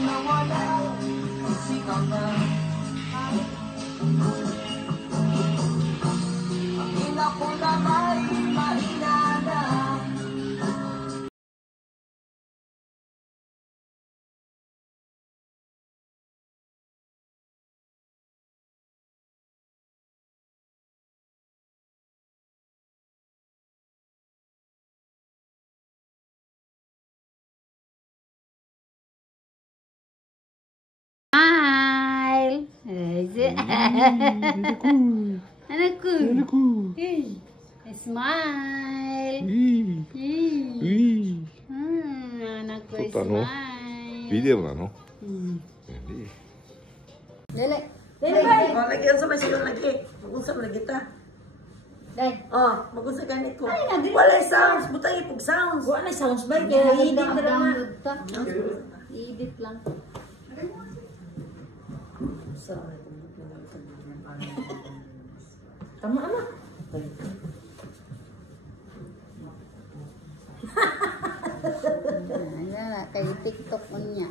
nawala, kasi ka na. Ang ina ko na may mahina na. Anakku. Smile. Anakku smile. ビデオなの? Dali. Oh, lagyan sa masyado lagi. Mag-unsa mo lagi ta. Dai. Oh, mag-unsa ganit ko. Wala sounds, butang ipog sounds. Wala sounds ba? Kaya edit na naman. Edit lang. Tama na. Ayan, kay TikTok mo niya.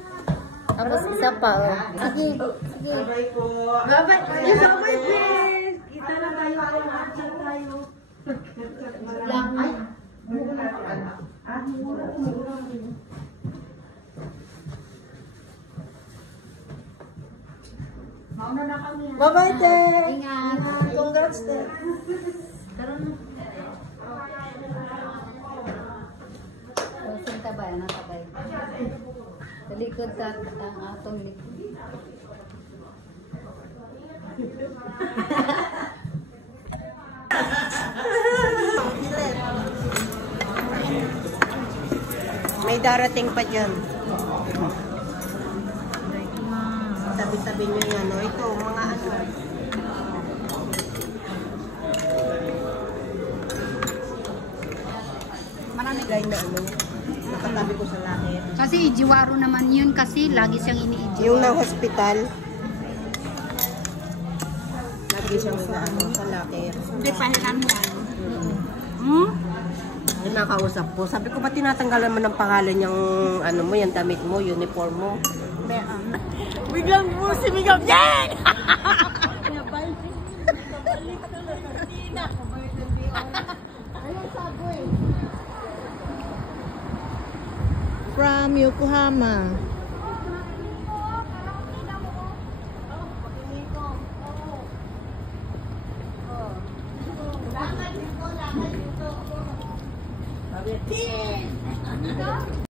Tapos isa pa, oh. Sige, sige. Bye po. Bye-bye. Bye-bye, please. Kita na tayo. Action tayo. Lang. Ay. Bye-bye, te. Ingat. Congrats, te. Sinta ba? Nasa ba? Sa likod sa ang atong likod. May darating pa dyan. Tabi-tabi nyo yan. No? Ito, mga ano. Marami guys na ano. Nakatabi ko sa lakit. Kasi Ijiwaro naman yun kasi lagi siyang ini-Ijiwaro. Yung na-hospital. Lagi siyang inaano sa lakit. Hindi, pahiran mo ano. Yung nakausap ko. Sabi ko, ba't tinatanggalan mo ng pangalan yung ano mo, yung damit mo, uniform mo? Biglang mo si Miguel. Yan! From Yokohama.